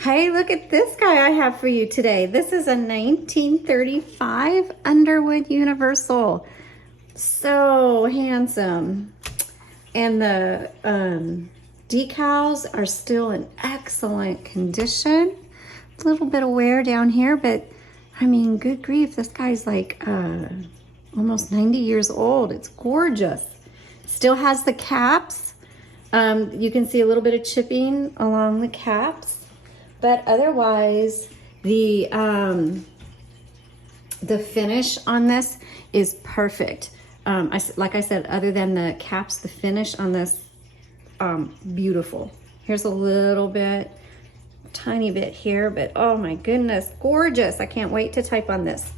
Hey, look at this guy I have for you today. This is a 1935 Underwood Universal. So handsome. And the decals are still in excellent condition. A little bit of wear down here, but I mean, good grief, this guy's like almost 90 years old. It's gorgeous. Still has the caps. You can see a little bit of chipping along the caps. But otherwise, the finish on this is perfect. Like I said, other than the caps, the finish on this, beautiful. Here's a little bit, tiny bit here, but oh my goodness, gorgeous. I can't wait to type on this.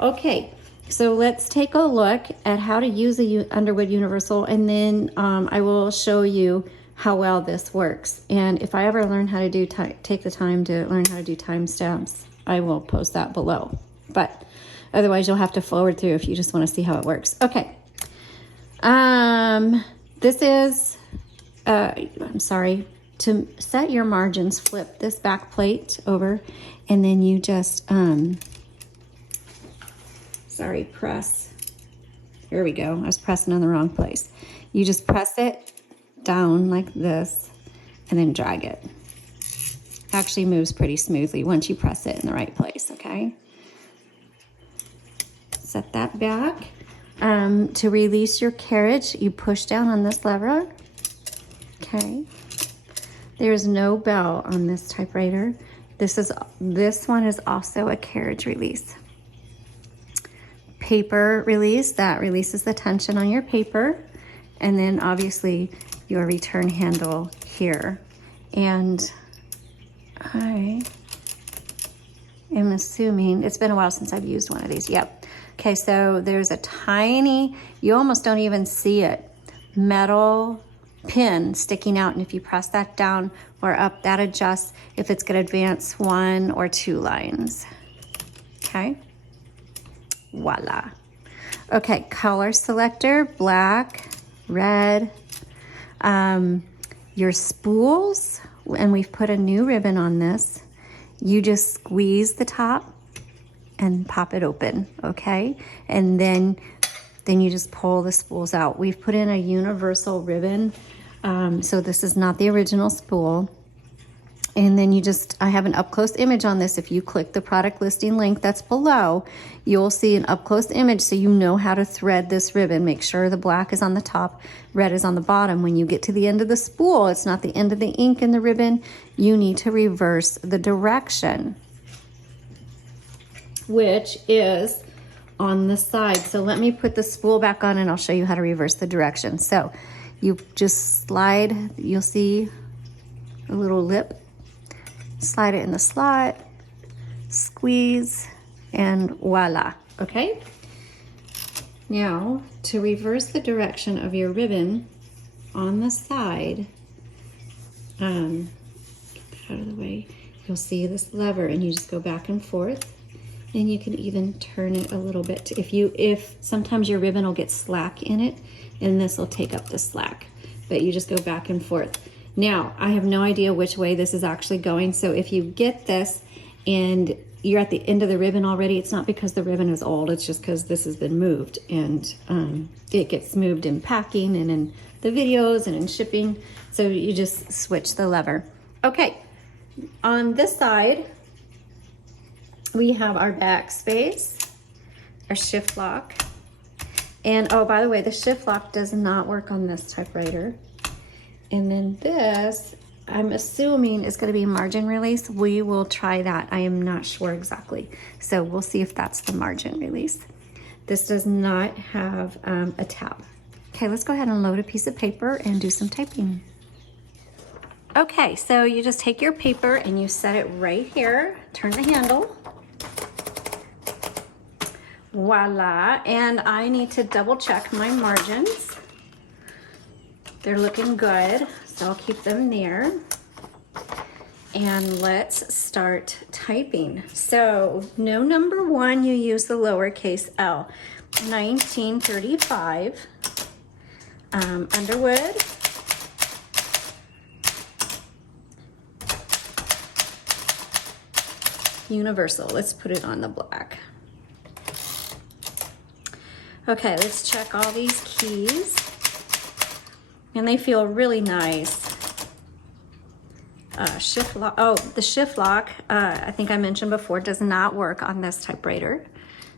Okay, so let's take a look at how to use a Underwood Universal, and then I will show you how well this works. And if I ever learn how to do take the time to learn how to do timestamps, I will post that below. But otherwise, you'll have to forward through if you just want to see how it works. Okay. This is, I'm sorry, to set your margins, flip this back plate over, and then you just, press. Here we go. I was pressing on the wrong place. You just press it down like this and then drag it. Actually moves pretty smoothly once you press it in the right place, okay? Set that back. To release your carriage, you push down on this lever, okay? There's no bell on this typewriter. This one is also a carriage release. Paper release, that releases the tension on your paper. And then obviously your return handle here. And I am assuming, it's been a while since I've used one of these. Yep. Okay, so there's a tiny, you almost don't even see it, metal pin sticking out. And if you press that down or up, that adjusts if it's gonna advance 1 or 2 lines. Okay, voila. Okay, color selector, black, red. Your spools, and we've put a new ribbon on this. You just squeeze the top and pop it open, okay? And then you just pull the spools out. We've put in a universal ribbon, so this is not the original spool. And then I have an up-close image on this. If you click the product listing link that's below, you'll see an up-close image so you know how to thread this ribbon. Make sure the black is on the top, red is on the bottom. When you get to the end of the spool, it's not the end of the ink in the ribbon. You need to reverse the direction, which is on the side. So let me put the spool back on and I'll show you how to reverse the direction. So you just slide, you'll see a little lip. Slide it in the slot, squeeze, and voila, okay? Now, to reverse the direction of your ribbon on the side, get that out of the way, you'll see this lever and you just go back and forth, and you can even turn it a little bit. If sometimes your ribbon will get slack in it, and this will take up the slack, but you just go back and forth. Now, I have no idea which way this is actually going, so if you get this and you're at the end of the ribbon already, it's not because the ribbon is old, it's just because this has been moved, and it gets moved in packing and in the videos and in shipping, so you just switch the lever. Okay, on this side, we have our backspace, our shift lock, and oh, by the way, the shift lock does not work on this typewriter. And then this, I'm assuming is gonna be margin release. We will try that. I am not sure exactly. So we'll see if that's the margin release. This does not have a tab. Okay, let's go ahead and load a piece of paper and do some typing. Okay, so you just take your paper and you set it right here, turn the handle. Voila, and I need to double check my margins. They're looking good, so I'll keep them there. And let's start typing. So, no number 1, you use the lowercase l. 1935, Underwood. universal. Let's put it on the black. Okay, let's check all these keys. And they feel really nice. Shift lock, oh, the shift lock, I think I mentioned before, does not work on this typewriter.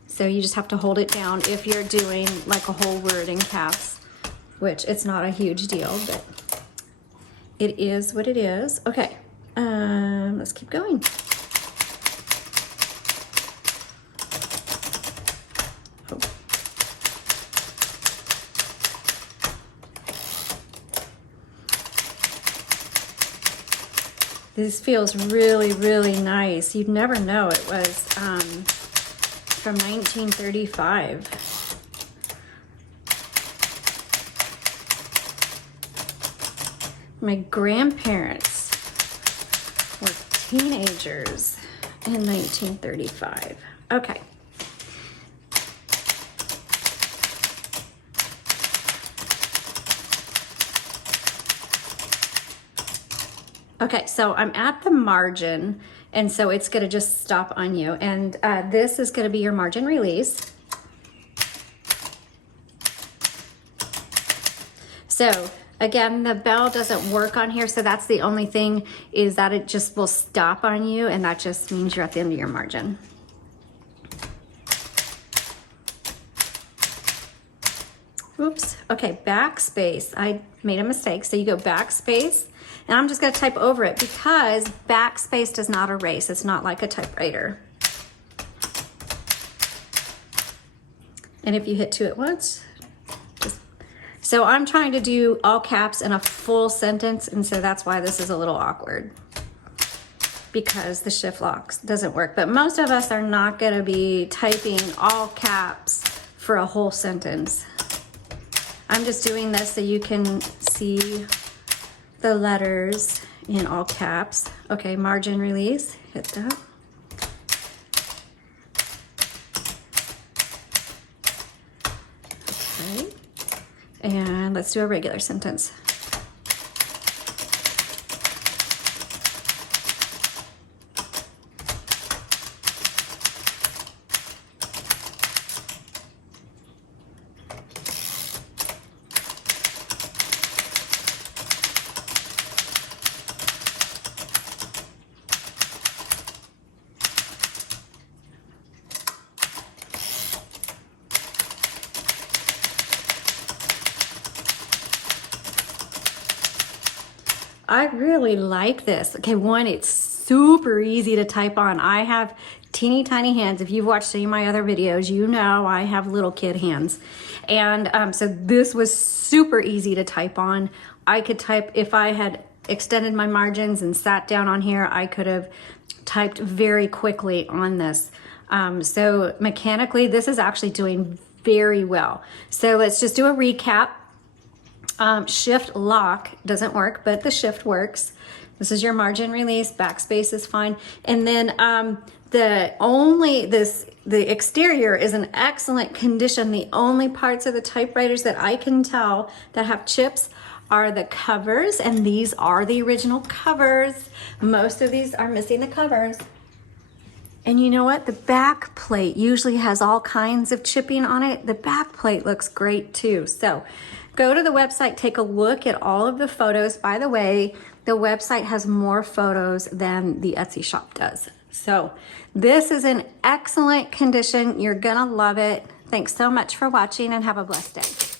So you just have to hold it down if you're doing like a whole word in caps, which it's not a huge deal, but it is what it is. Okay, let's keep going. Oh. This feels really, really nice. You'd never know it was from 1935. My grandparents were teenagers in 1935. Okay. Okay, so I'm at the margin, and so it's gonna just stop on you. And this is gonna be your margin release. So again, the bell doesn't work on here, so that's the only thing, is that it just will stop on you, and that just means you're at the end of your margin. Oops, okay, backspace. I made a mistake, so you go backspace, and I'm just gonna type over it because backspace does not erase. It's not like a typewriter. And if you hit 2 at once, so I'm trying to do all caps in a full sentence, and so that's why this is a little awkward, because the shift lock doesn't work. But most of us are not gonna be typing all caps for a whole sentence. I'm just doing this so you can see the letters in all caps. Okay, margin release, hit that. Okay, and let's do a regular sentence. I really like this. Okay, one, it's super easy to type on. I have teeny tiny hands. If you've watched any of my other videos, you know I have little kid hands. And so this was super easy to type on. I could type, if I had extended my margins and sat down on here, I could have typed very quickly on this. So mechanically, this is actually doing very well. So let's just do a recap. Shift lock doesn't work, but the shift works. This is your margin release. Backspace is fine. And then the exterior is in excellent condition. The only parts of the typewriters that I can tell that have chips are the covers, and these are the original covers. Most of these are missing the covers. And you know what? The back plate usually has all kinds of chipping on it. The back plate looks great too. So go to the website, take a look at all of the photos. By the way, the website has more photos than the Etsy shop does. So this is in excellent condition. You're gonna love it. Thanks so much for watching, and have a blessed day.